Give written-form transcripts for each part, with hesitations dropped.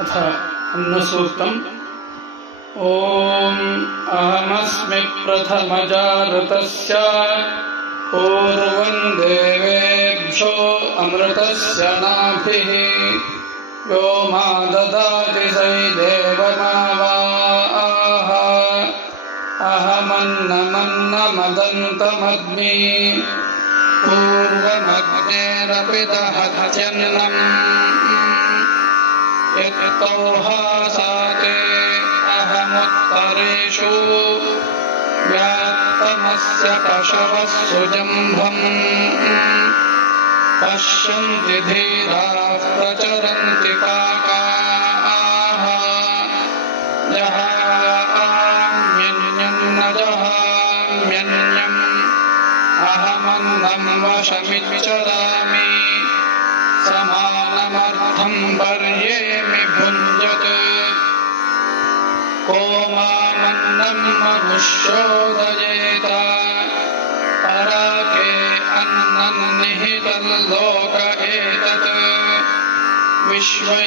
अथ अन्नसूक्तम्। ॐ अहमस्मि प्रथमजातस्य पूर्वं देवेभ्यो अमृतस्य नाभिः यो मा ददाति स देवमावाह अहमन्नमन्नमदन्तमग्नि पूर्वमग्नेरपितः त्यन्नम् यत्तौहासाते अहमुत्तरेषु व्यात्तमस्य पशवः सुजम्भम् पश्यन्ति धीराः प्रचरन्ति पाकाः जहाम्यन्यं न जहाम्यन्यम् अहमन्नं वशमिच्छरामि समानमर्थं पर्येमि भुञ्जत् को मामन्नं मनुष्योदयेत पराके अन्नं निहितं लोक एतत् विश्वैर्देवैः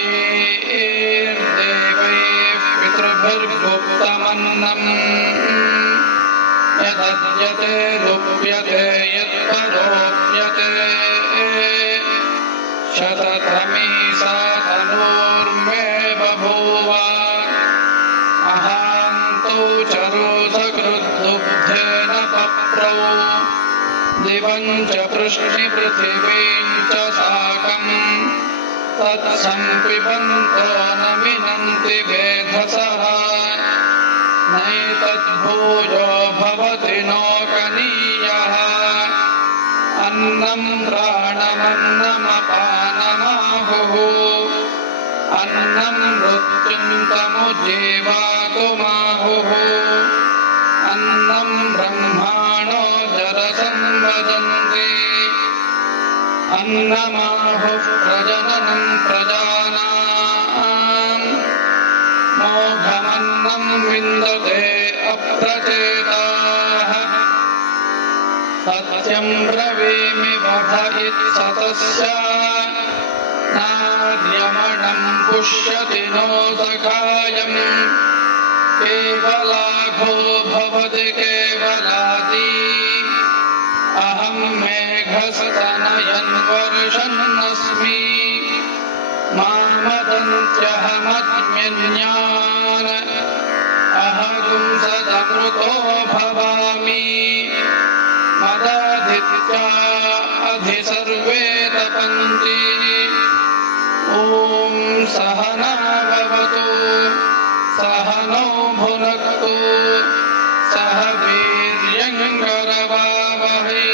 पितृभिर्गुप्तमन्नम् यदद्यते रुप्यते यत्परोप्यते शततमीसा तनूर्मे बभूव महान्तौ चरोसकृद्दुग्धेन पप्रौ दिवं च पृष्णिपृथिवीं च साकम् तत्सम्पिबन्तो न मिनन्ति वेधसः नैतद्भूयो भवति नोकनीयः अन्नं प्राणमन्नमपानमाहुः अन्नं मृत्युं तमुज्जीवातुमाहुः अन्नं ब्रह्माणो जरसं वदन्ति अन्नमाहुः प्रजननं प्रजानाम् मोघमन्नं विन्दते अप्रचेताः सत्यं ब्रवीमि वध इत्सतस्य नार्यमणं पुष्यति नो सखायम् केवलाघो भवति केवलादी अहं मेघस्तनयन् वर्षन्नस्मि मामदन्त्यहमज्ञन्यान् अहं सदमृतो भवामि मदादित्या अधि सर्वे तपन्ति ॐ सहना भवतु सहनौ भुनक्तु सह वीर्यङ्करवावहै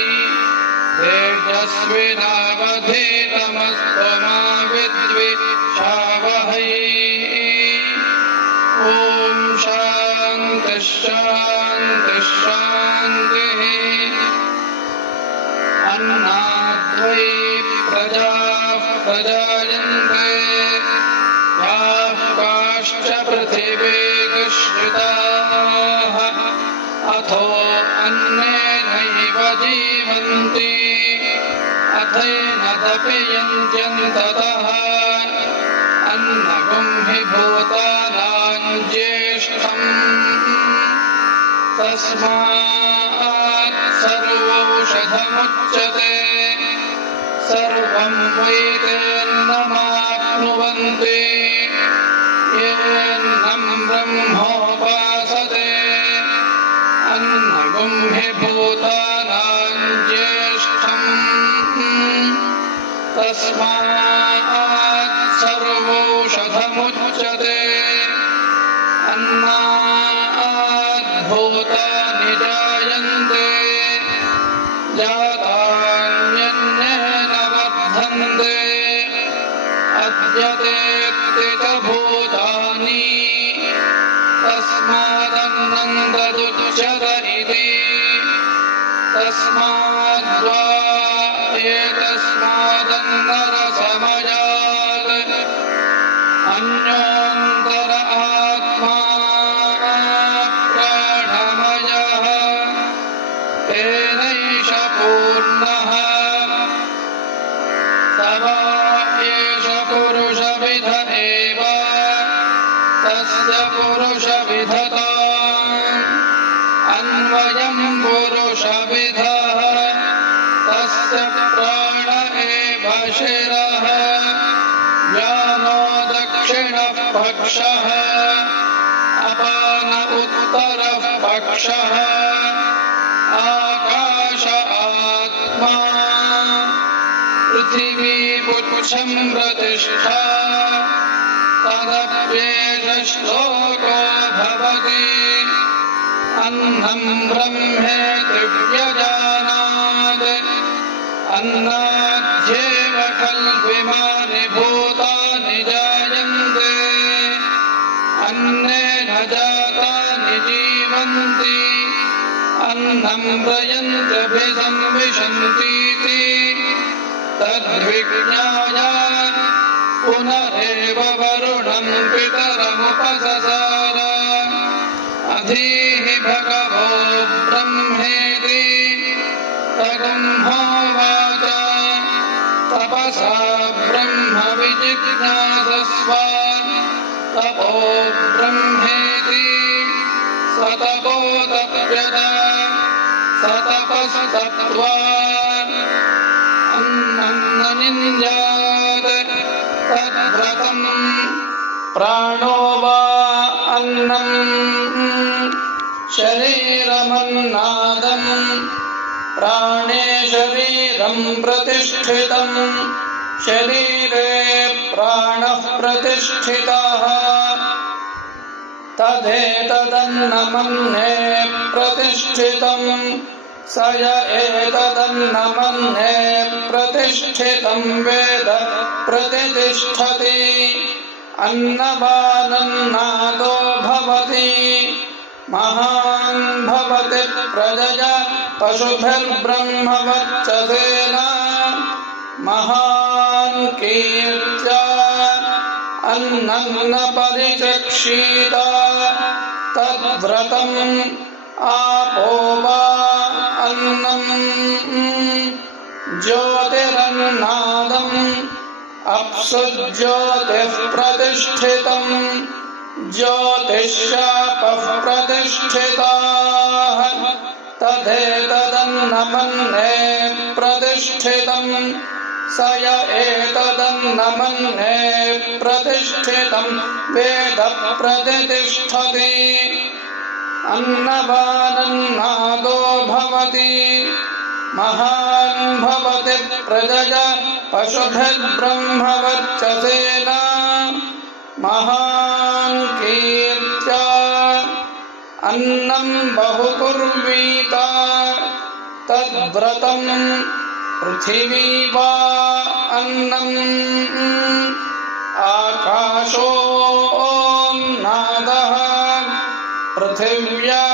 तेजस्विनावधीतमस्तु मा विद्विषावहै ॐ शान्तिः शान्तिः शान्तिः। अन्नाद्वै प्रजाः प्रजायन्ते याः काश्च पृथिवीगुश्रिताः अथो अन्नेनैव जीवन्ति अथैन तपयन्त्यन्ततः अन्नगुं हि भूतानां ज्येष्ठम् तस्मात् सर्वौषधमुच्यते सर्वं वैतेन्नमाप्नुवन्ति येन्नं ब्रह्मोपासते अन्नगुं हि भूतानां ज्येष्ठम् तस्मात् सर्वौषधमुच्यते अन्नात् भूतानि जायन्ते जातान्यन्येन वर्धन्ते अद्यतेऽस्ति च भूतानि तस्मादन्नं तदुच्यत इति तस्माद्वा एतस्मादन्नरसमयात् अन्योऽन्तर आत्मा प्राणमयः तेनैष पूर्णः स वा एष पुरुषविध एव तस्य पुरुषविधता अन्वयं पुरुषविधः तस्य प्राण एव शिरः ज्ञानो दक्षिणः पक्षः अपान उत्तरः पक्षः आकाश आत्मा पृथिवी पुच्छं प्रतिष्ठा तदप्येष श्लोको भवति अन्नं ब्रह्मेति व्यजानात् अन्नाद्येव खल्विमानि भूतानि जायन्ते अन्नेन जातानि जीवन्ति अन्नं प्रयन्त्यभिसंविशन्तीति तद्विज्ञाय पुनरेव वरुणं पितरमुपससार अधीहि भगवो ब्रह्मेति तगुंहोवाच तपसा ब्रह्म विजिज्ञासस्व तपो ब्रह्मेति स तपोतप्यत स तपस्तप्त्वा अन्ननिन्द्यात् तद्व्रतम् प्राणो वा अन्नम् शरीरमन्नादम् प्राणे शरीरं प्रतिष्ठितम् शरीरे प्राणः प्रतिष्ठितः तदेतदन्नमन्ये प्रतिष्ठितम् स य एतदन्नमन्ये प्रतिष्ठितं वेद प्रतिष्ठति अन्नवानन्नादो भवति महान् भवति प्रजया पशुभिर्ब्रह्मवर्चसेन महान् कीर्त्या अन्नं न परिचक्षीत तद्व्रतम् आपो वा अन्नं ज्योतिरन्नादम् अप्सु ज्योतिः प्रतिष्ठितम् ज्योतिष्शापः प्रतिष्ठिताः तदेतदन्नमन्ये प्रतिष्ठितम् स य एतदन्नमन्ये प्रतिष्ठितं वेद प्रतिष्ठति अन्नवानन्नादो भवति महान् भवति प्रजया पशुभिर्ब्रह्मवर्चसेन महान् कीर्त्या अन्नं बहुकुर्वीत तद्व्रतम् पृथिवी वा अन्नम् आकाशोऽन्नादः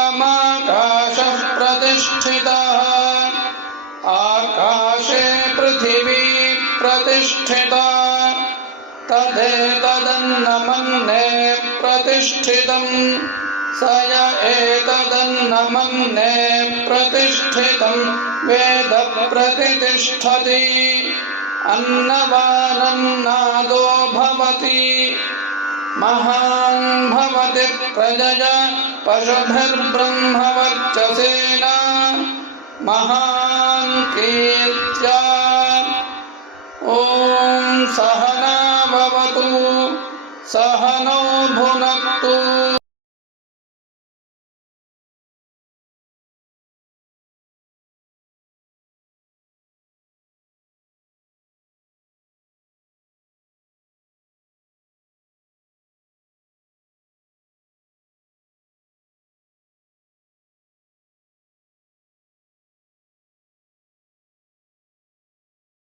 पृथिव्यामाकाशः प्रतिष्ठितः आकाशे पृथिवी प्रतिष्ठिता तदेतदन्नमन्ये प्रतिष्ठितम् स य एतदन्नमन्ये प्रतिष्ठितं वेद प्रतिष्ठति अन्नवानन्नादो भवति महान् भवति प्रजया पशुभिर्ब्रह्मवर्चसेन महान् कीर्त्या ॐ सहना भवतु सहनौ भुनक्तु